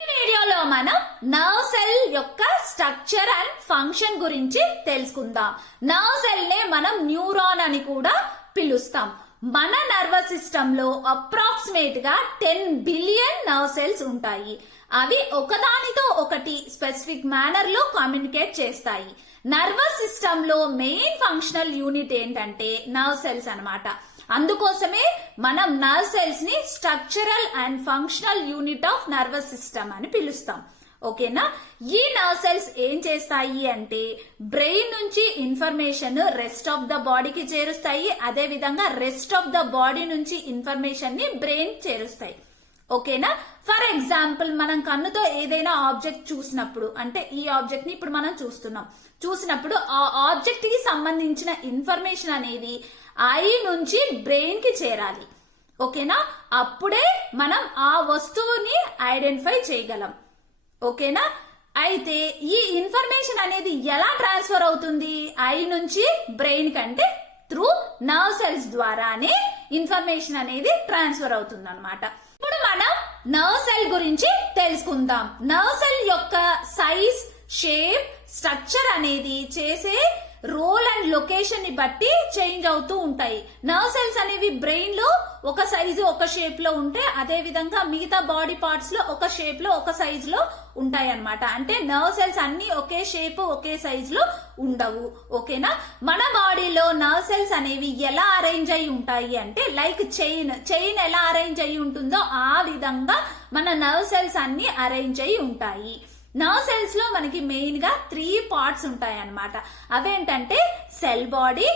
ఈ వీడియోలో మనం నర్వ్ సెల్ యొక్క స్ట్రక్చర్ అండ్ ఫంక్షన్ గురించి తెలుసుకుందాం. నర్వ్ సెల్ నే మనం న్యూరాన్ అని కూడా పిలుస్తాం. మన నర్వస్ సిస్టమ్ లో అప్రాక్సిమేట్ గా 10 బిలియన్ నర్వ్ సెల్స్ ఉంటాయి. అవి ఒకదానితో ఒకటి స్పెసిఫిక్ మేనర్ లో కమ్యూనికేట్ చేస్తాయి. నర్వస్ సిస్టమ్ లో మెయిన్ ఫంక్షనల్ యూనిట్ ఏంటంటే నర్వ్ సెల్స్ అన్నమాట. అందుకోసమే మనం నర్వ్ సెల్స్ ని structural and functional unit of nervous system అని పిలుస్తాం. ఓకేనా? ఈ నర్వ్ సెల్స్ ఏం చేస్తాయి అంటే బ్రెయిన్ నుంచి ఇన్ఫర్మేషన్ రెస్ట్ ఆఫ్ ద బాడీకి చేరుస్తాయి. అదే విధంగా రెస్ట్ ఆఫ్ ద బాడీ నుంచి ఇన్ఫర్మేషన్ ని బ్రెయిన్ చేరుస్తాయి. ఓకేనా? ఫర్ ఎగ్జాంపుల్, మనం కన్నుతో ఏదైనా ఆబ్జెక్ట్ చూసినప్పుడు, అంటే ఈ ఆబ్జెక్ట్ ని ఇప్పుడు మనం చూసినప్పుడు ఆ ఆబ్జెక్ట్ కి సంబంధించిన ఇన్ఫర్మేషన్ అనేది ఐ నుంచి బ్రెయిన్ కి చేరాలి. ఓకేనా? అప్పుడే మనం ఆ వస్తువుని ఐడెంటిఫై చేయగలం. ఓకేనా? అయితే ఈ ఇన్ఫర్మేషన్ అనేది ఎలా ట్రాన్స్ఫర్ అవుతుంది? ఐ నుంచి బ్రెయిన్ కంటే త్రూ నర్వ్ సెల్స్ ద్వారానే ఇన్ఫర్మేషన్ అనేది ట్రాన్స్ఫర్ అవుతుంది అన్నమాట. ఇప్పుడు మనం నర్వ్ సెల్ గురించి తెలుసుకుందాం. నర్వ్ సెల్ యొక్క సైజ్, షేప్, స్ట్రక్చర్ అనేది చేసే రోల్ అండ్ లొకేషన్ ని బట్టి చేంజ్ అవుతూ ఉంటాయి. నర్వ్ సెల్స్ అనేవి బ్రెయిన్ లో ఒక సైజు ఒక షేప్ లో ఉంటే, అదే విధంగా మిగతా బాడీ పార్ట్స్ లో ఒక షేప్ లో ఒక సైజ్ లో ఉంటాయి అన్నమాట. అంటే నర్వ్ సెల్స్ అన్ని ఒకే షేప్ ఒకే సైజ్ లో ఉండవు. ఓకేనా? మన బాడీలో నర్వ్ సెల్స్ అనేవి ఎలా అరేంజ్ అయి ఉంటాయి అంటే లైక్ చైన్ ఎలా అరేంజ్ అయి ఉంటుందో ఆ విధంగా మన నర్వ్ సెల్స్ అన్ని అరేంజ్ అయి ఉంటాయి. నర్వ్ సెల్స్ లో మనకి మెయిన్ గా 3 పార్ట్స్ ఉంటాయి అన్నమాట. అవేంటంటే సెల్ బాడీ,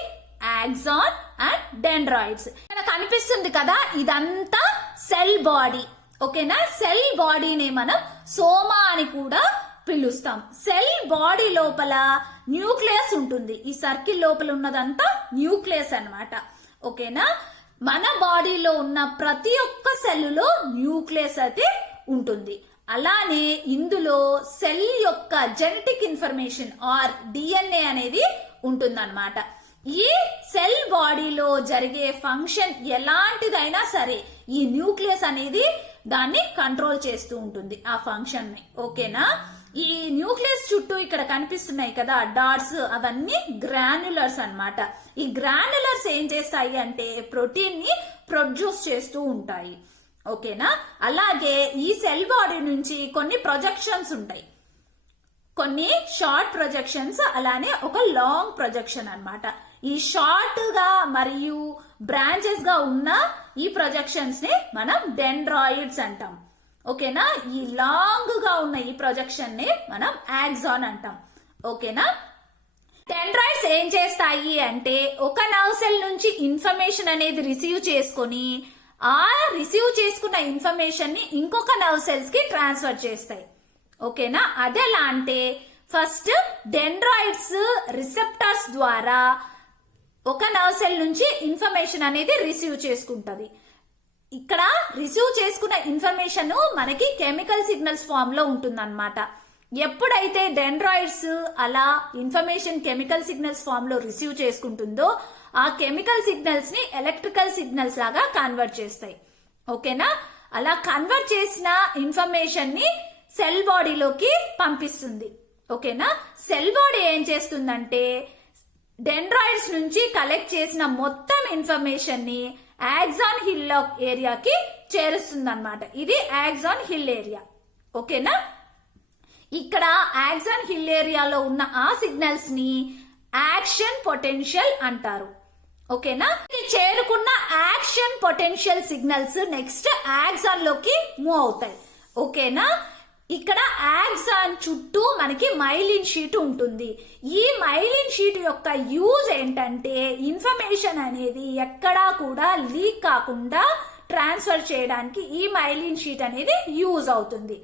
ఆక్సాన్ అండ్ డెండ్రాయిడ్స్. మనకు కనిపిస్తుంది కదా, ఇదంతా సెల్ బాడీ. ఓకేనా? సెల్ బాడీని మనం సోమా అని కూడా పిలుస్తాం. సెల్ బాడీ లోపల న్యూక్లియస్ ఉంటుంది. ఈ సర్కిల్ లోపల ఉన్నదంతా న్యూక్లియస్ అన్నమాట. ఓకేనా? మన బాడీలో ఉన్న ప్రతి ఒక్క సెల్లులో న్యూక్లియస్ అయితే ఉంటుంది. అలానే ఇందులో సెల్ యొక్క జెనెటిక్ ఇన్ఫర్మేషన్ ఆర్ డిఎన్ఏ అనేది ఉంటుందన్నమాట. ఈ సెల్ బాడీలో జరిగే ఫంక్షన్ ఎలాంటిదైనా సరే ఈ న్యూక్లియస్ అనేది దాన్ని కంట్రోల్ చేస్తూ ఉంటుంది, ఆ ఫంక్షన్ ని. ఓకేనా? ఈ న్యూక్లియస్ చుట్టూ ఇక్కడ కనిపిస్తున్నాయి కదా డాట్స్, అవన్నీ గ్రాన్యులర్స్ అన్నమాట. ఈ గ్రాన్యులర్స్ ఏం చేస్తాయి అంటే ప్రోటీన్ ని ప్రొడ్యూస్ చేస్తూ ఉంటాయి. ఓకేనా? అలాగే ఈ సెల్ బాడీ నుంచి కొన్ని ప్రొజెక్షన్స్ ఉంటాయి. కొన్ని షార్ట్ ప్రొజెక్షన్స్, అలానే ఒక లాంగ్ ప్రొజెక్షన్ అన్నమాట. ఈ షార్ట్ గా మరియు బ్రాంచెస్ గా ఉన్న ఈ ప్రొజెక్షన్స్ ని మనం డెండ్రాయిడ్స్ అంటాం. ఓకేనా? ఈ లాంగ్ గా ఉన్న ఈ ప్రొజెక్షన్ ని మనం ఆక్సాన్ అంటాం. ఓకేనా? డెండ్రాయిడ్స్ ఏం చేస్తాయి అంటే ఒక నర్వ్ సెల్ నుంచి ఇన్ఫర్మేషన్ అనేది రిసీవ్ చేసుకొని ఆ రిసీవ్ చేసుకున్న ఇన్ఫర్మేషన్ ని ఇంకొక నర్వ్ సెల్స్ కి ట్రాన్స్ఫర్ చేస్తాయి. ఓకేనా? అదెలా అంటే ఫస్ట్ డెండ్రాయిడ్స్ రిసెప్టర్స్ ద్వారా ఒక నర్వ్ సెల్ నుంచి ఇన్ఫర్మేషన్ అనేది రిసీవ్ చేసుకుంటది. ఇక్కడ రిసీవ్ చేసుకున్న ఇన్ఫర్మేషన్ మనకి కెమికల్ సిగ్నల్స్ ఫామ్ లో ఉంటుందన్నమాట. ఎప్పుడైతే డెండ్రాయిడ్స్ అలా ఇన్ఫర్మేషన్ కెమికల్ సిగ్నల్స్ ఫామ్ లో రిసీవ్ చేసుకుంటుందో ఆ కెమికల్ సిగ్నల్స్ ని ఎలక్ట్రికల్ సిగ్నల్స్ లాగా కన్వర్ట్ చేస్తాయి. ఓకేనా? అలా కన్వర్ట్ చేసిన ఇన్ఫర్మేషన్ ని సెల్ బాడీలోకి పంపిస్తుంది. ఓకేనా? సెల్ బాడీ ఏం చేస్తుందంటే డెండ్రాయిడ్స్ నుంచి కలెక్ట్ చేసిన మొత్తం ఇన్ఫర్మేషన్ ని ఆక్సాన్ హిల్ ఏరియాకి చేరుస్తుంది అన్నమాట. ఇది ఆక్సాన్ హిల్ ఏరియా. ఓకేనా? ఇక్కడ ఆక్సాన్ హిల్ ఏరియాలో ఉన్న ఆ సిగ్నల్స్ ని యాక్షన్ పొటెన్షియల్ అంటారు. ఓకేనా? చేరుకున్న action potential signals next axon లోకి మూవ్ అవుతాయి. ఓకేనా? ఇక్కడ ఆక్సాన్ చుట్టూ మనకి మైలిన్ షీట్ ఉంటుంది. ఈ మైలిన్ షీట్ యొక్క యూజ్ ఏంటంటే ఇన్ఫర్మేషన్ అనేది ఎక్కడా కూడా లీక్ కాకుండా ట్రాన్స్ఫర్ చేయడానికి ఈ మైలిన్ షీట్ అనేది యూజ్ అవుతుంది.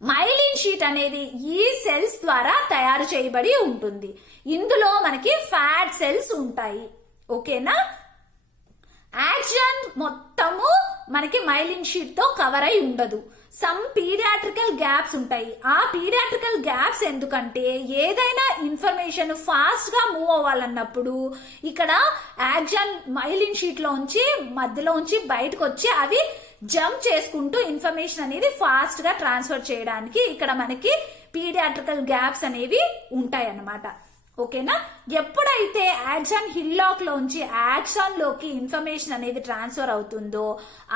మైలిన్ షీట్ అనేది ఈ సెల్స్ ద్వారా తయారు చేయబడి ఉంటుంది. ఇందులో మనకి ఫ్యాట్ సెల్స్ ఉంటాయి. ఓకేనా? యాక్షన్ మొత్తము మనకి మైలిన్ షీట్ తో కవర్ అయి ఉండదు. సమ్ పీడియాట్రికల్ గ్యాప్స్ ఉంటాయి. ఆ పీడియాట్రికల్ గ్యాప్స్ ఎందుకంటే ఏదైనా ఇన్ఫర్మేషన్ ఫాస్ట్ గా మూవ్ అవ్వాలన్నప్పుడు ఇక్కడ యాక్షన్ మైలిన్ షీట్ లోంచి మధ్యలోంచి బయటకు వచ్చి అవి జంప్ చేసుకుంటూ ఇన్ఫర్మేషన్ అనేది ఫాస్ట్ గా ట్రాన్స్ఫర్ చేయడానికి ఇక్కడ మనకి పీడియాట్రికల్ గ్యాప్స్ అనేవి ఉంటాయి అన్నమాట. ఓకేనా, ఎప్పుడైతే యాక్సాన్ హిల్లాక్ లోంచి యాక్సాన్ లోకి ఇన్ఫర్మేషన్ అనేది ట్రాన్స్ఫర్ అవుతుందో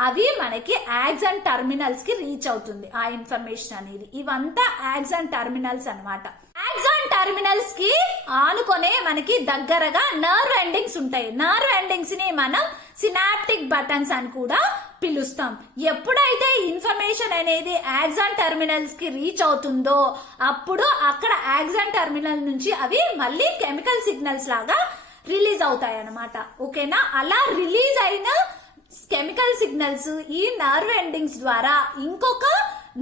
అవి మనకి యాక్సాన్ టర్మినల్స్ కి రీచ్ అవుతుంది ఆ ఇన్ఫర్మేషన్ అనేది. ఇవంతా యాక్సాన్ టర్మినల్స్ అన్నమాట. యాక్సాన్ టర్మినల్స్ కి ఆనుకొనే మనకి దగ్గరగా నర్వ్ ఎండింగ్స్ ఉంటాయి. నర్వ్ ఎండింగ్స్ ని మనం సినాప్టిక్ బటన్స్ అని కూడా పిలుస్తాం. ఎప్పుడైతే ఇన్ఫర్మేషన్ అనేది యాక్సాన్ టర్మినల్స్ కి రీచ్ అవుతుందో అప్పుడు అక్కడ యాక్సాన్ టర్మినల్ నుంచి అవి మళ్ళీ కెమికల్ సిగ్నల్స్ లాగా రిలీజ్ అవుతాయి అన్నమాట. ఓకేనా, అలా రిలీజ్ అయిన కెమికల్ సిగ్నల్స్ ఈ నర్వ్ ఎండింగ్స్ ద్వారా ఇంకొక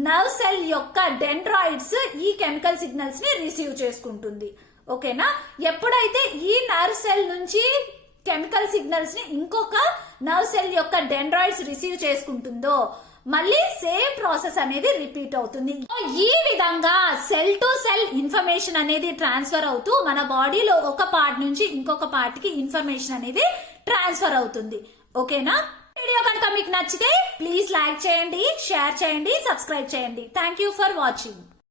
నర్వ్ సెల్ యొక్క డెండ్రాయిడ్స్ ఈ కెమికల్ సిగ్నల్స్ ని రిసీవ్ చేసుకుంటుంది. ఓకేనా, ఎప్పుడైతే ఈ నర్వ్ సెల్ నుంచి కెమికల్ సిగ్నల్స్ ని ఇంకొక నర్వ్ సెల్ యొక్క డెండ్రాయిడ్స్ రిసీవ్ చేసుకుంటుందో మళ్ళీ సేమ్ ప్రాసెస్ అనేది రిపీట్ అవుతుంది. ఈ విధంగా సెల్ టు సెల్ ఇన్ఫర్మేషన్ అనేది ట్రాన్స్ఫర్ అవుతూ మన బాడీలో ఒక పార్ట్ నుంచి ఇంకొక పార్ట్ కి ఇన్ఫర్మేషన్ అనేది ట్రాన్స్ఫర్ అవుతుంది. ఓకేనా, వీడియో కనుక మీకు నచ్చితే ప్లీజ్ లైక్ చేయండి, షేర్ చేయండి, సబ్స్క్రైబ్ చేయండి. Thank you for watching.